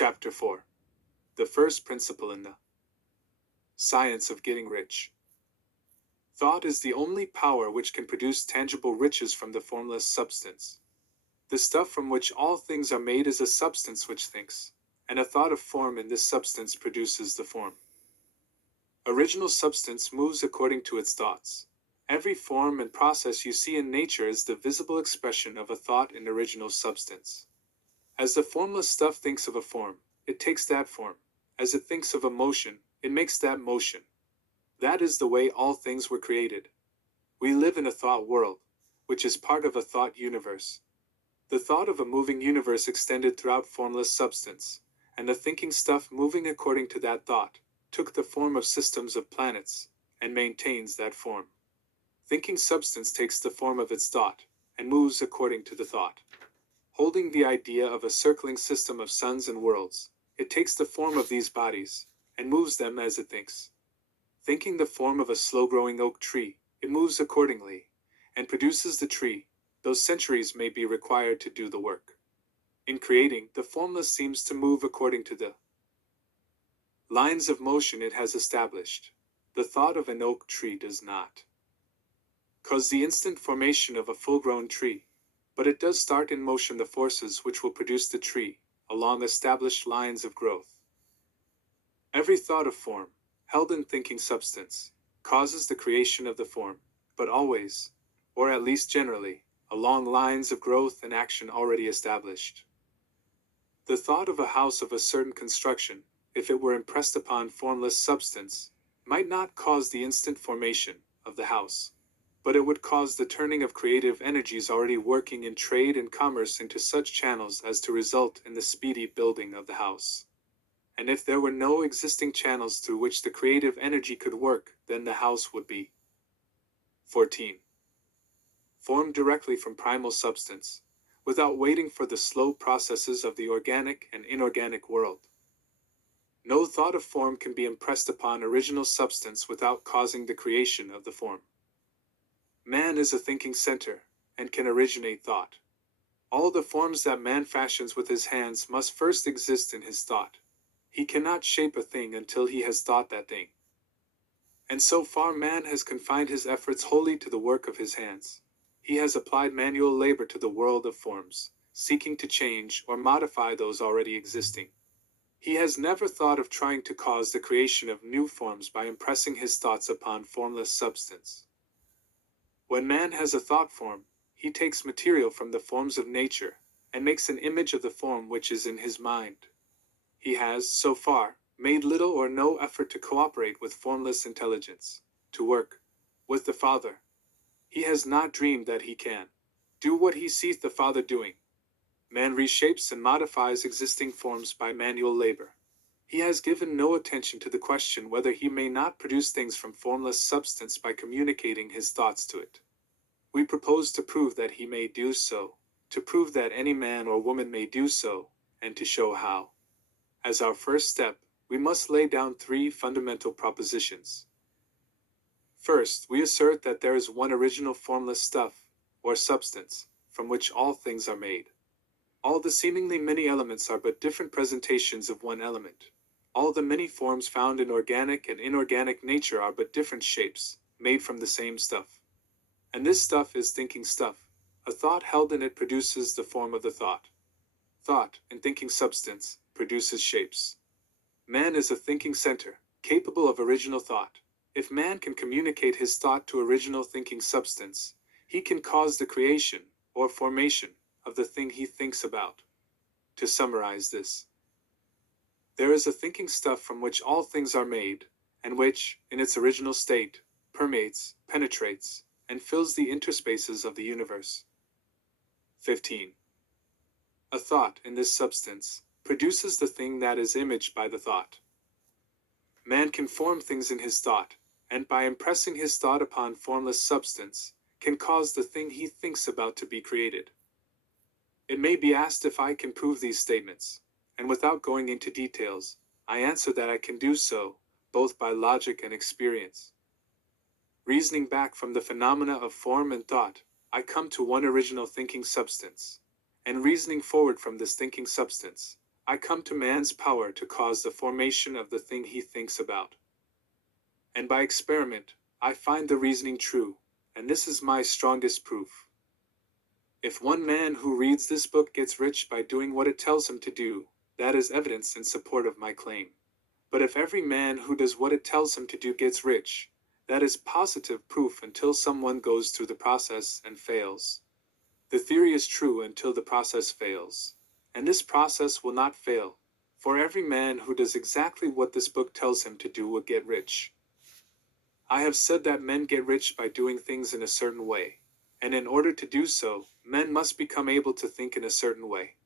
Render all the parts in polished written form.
Chapter 4. The first principle in the science of getting rich. Thought is the only power which can produce tangible riches from the formless substance. The stuff from which all things are made is a substance which thinks, and a thought of form in this substance produces the form. Original substance moves according to its thoughts. Every form and process you see in nature is the visible expression of a thought in original substance. As the formless stuff thinks of a form, it takes that form. As it thinks of a motion, it makes that motion. That is the way all things were created. We live in a thought world, which is part of a thought universe. The thought of a moving universe extended throughout formless substance, and the thinking stuff moving according to that thought, took the form of systems of planets, and maintains that form. Thinking substance takes the form of its thought, and moves according to the thought. Holding the idea of a circling system of suns and worlds, it takes the form of these bodies, and moves them as it thinks. Thinking the form of a slow-growing oak tree, it moves accordingly, and produces the tree, though centuries may be required to do the work. In creating, the formless seems to move according to the lines of motion it has established. The thought of an oak tree does not cause the instant formation of a full-grown tree, but it does start in motion the forces which will produce the tree, along established lines of growth. Every thought of form, held in thinking substance, causes the creation of the form, but always, or at least generally, along lines of growth and action already established. The thought of a house of a certain construction, if it were impressed upon formless substance, might not cause the instant formation of the house, but it would cause the turning of creative energies already working in trade and commerce into such channels as to result in the speedy building of the house. And if there were no existing channels through which the creative energy could work, then the house would be 14. Formed directly from primal substance, without waiting for the slow processes of the organic and inorganic world. No thought of form can be impressed upon original substance without causing the creation of the form. Man is a thinking center, and can originate thought. All the forms that man fashions with his hands must first exist in his thought. He cannot shape a thing until he has thought that thing. And so far man has confined his efforts wholly to the work of his hands. He has applied manual labor to the world of forms, seeking to change or modify those already existing. He has never thought of trying to cause the creation of new forms by impressing his thoughts upon formless substance. When man has a thought form, he takes material from the forms of nature, and makes an image of the form which is in his mind. He has, so far, made little or no effort to cooperate with formless intelligence, to work with the Father. He has not dreamed that he can do what he sees the Father doing. Man reshapes and modifies existing forms by manual labor. He has given no attention to the question whether he may not produce things from formless substance by communicating his thoughts to it. We propose to prove that he may do so, to prove that any man or woman may do so, and to show how. As our first step, we must lay down three fundamental propositions. First, we assert that there is one original formless stuff, or substance, from which all things are made. All the seemingly many elements are but different presentations of one element. All the many forms found in organic and inorganic nature are but different shapes, made from the same stuff. And this stuff is thinking stuff. A thought held in it produces the form of the thought. Thought, in thinking substance, produces shapes. Man is a thinking center, capable of original thought. If man can communicate his thought to original thinking substance, he can cause the creation, or formation, of the thing he thinks about. To summarize this, there is a thinking stuff from which all things are made, and which, in its original state, permeates, penetrates, and fills the interspaces of the universe. 15. A thought, in this substance, produces the thing that is imaged by the thought. Man can form things in his thought, and by impressing his thought upon formless substance, can cause the thing he thinks about to be created. It may be asked if I can prove these statements, and without going into details, I answer that I can do so, both by logic and experience. Reasoning back from the phenomena of form and thought, I come to one original thinking substance, and reasoning forward from this thinking substance, I come to man's power to cause the formation of the thing he thinks about. And by experiment, I find the reasoning true, and this is my strongest proof. If one man who reads this book gets rich by doing what it tells him to do, that is evidence in support of my claim. But if every man who does what it tells him to do gets rich, that is positive proof until someone goes through the process and fails. The theory is true until the process fails. And this process will not fail, for every man who does exactly what this book tells him to do will get rich. I have said that men get rich by doing things in a certain way, and in order to do so, men must become able to think in a certain way.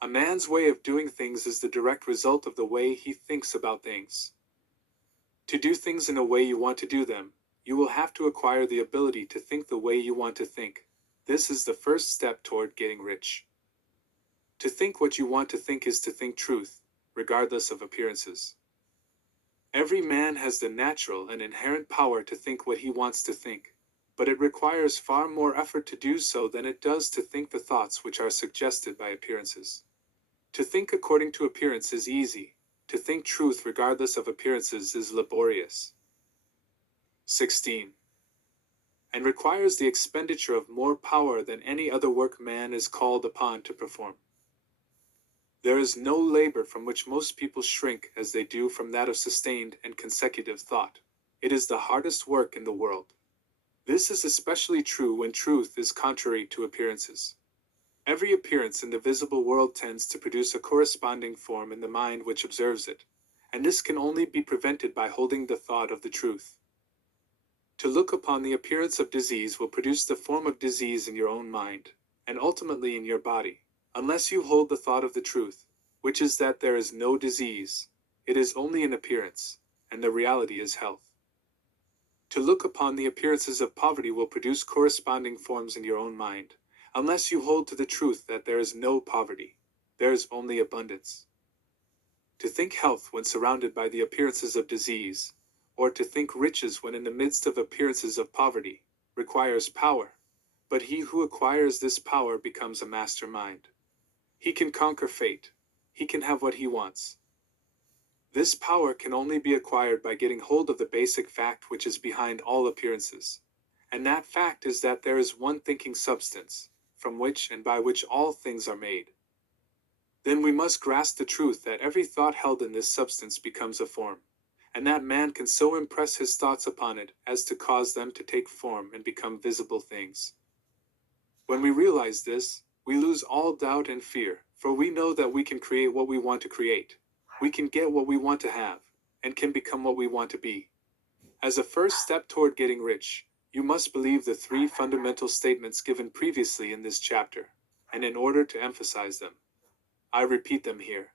A man's way of doing things is the direct result of the way he thinks about things. To do things in a way you want to do them, you will have to acquire the ability to think the way you want to think. This is the first step toward getting rich. To think what you want to think is to think truth, regardless of appearances. Every man has the natural and inherent power to think what he wants to think, but it requires far more effort to do so than it does to think the thoughts which are suggested by appearances. To think according to appearance is easy. To think truth regardless of appearances is laborious. 16. And requires the expenditure of more power than any other work man is called upon to perform. There is no labor from which most people shrink as they do from that of sustained and consecutive thought. It is the hardest work in the world. This is especially true when truth is contrary to appearances. Every appearance in the visible world tends to produce a corresponding form in the mind which observes it, and this can only be prevented by holding the thought of the truth. To look upon the appearance of disease will produce the form of disease in your own mind, and ultimately in your body, unless you hold the thought of the truth, which is that there is no disease, it is only an appearance, and the reality is health. To look upon the appearances of poverty will produce corresponding forms in your own mind, unless you hold to the truth that there is no poverty, there is only abundance. To think health when surrounded by the appearances of disease, or to think riches when in the midst of appearances of poverty, requires power, but he who acquires this power becomes a mastermind. He can conquer fate. He can have what he wants. This power can only be acquired by getting hold of the basic fact which is behind all appearances, and that fact is that there is one thinking substance, from which and by which all things are made. Then we must grasp the truth that every thought held in this substance becomes a form, and that man can so impress his thoughts upon it as to cause them to take form and become visible things. When we realize this, we lose all doubt and fear, for we know that we can create what we want to create. We can get what we want to have, and can become what we want to be. As a first step toward getting rich, you must believe the three fundamental statements given previously in this chapter, and in order to emphasize them, I repeat them here.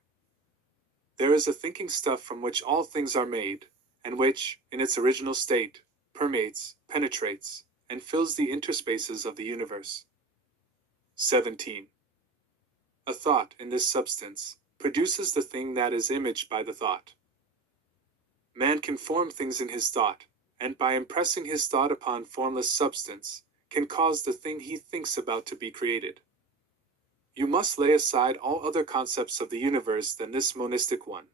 There is a thinking stuff from which all things are made, and which, in its original state, permeates, penetrates, and fills the interspaces of the universe. 17. A thought in this substance produces the thing that is imaged by the thought. Man can form things in his thought, and by impressing his thought upon formless substance, can cause the thing he thinks about to be created. You must lay aside all other concepts of the universe than this monistic one,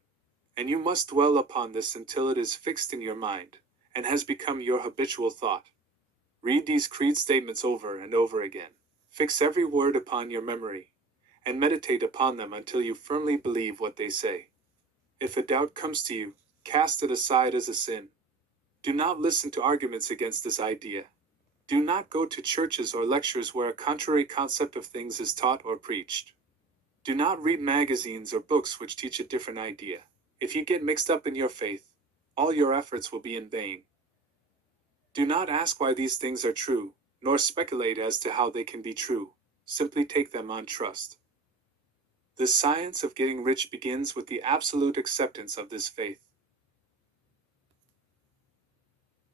and you must dwell upon this until it is fixed in your mind, and has become your habitual thought. Read these creed statements over and over again. Fix every word upon your memory, and meditate upon them until you firmly believe what they say. If a doubt comes to you, cast it aside as a sin. Do not listen to arguments against this idea. Do not go to churches or lectures where a contrary concept of things is taught or preached. Do not read magazines or books which teach a different idea. If you get mixed up in your faith, all your efforts will be in vain. Do not ask why these things are true, nor speculate as to how they can be true. Simply take them on trust. The science of getting rich begins with the absolute acceptance of this faith.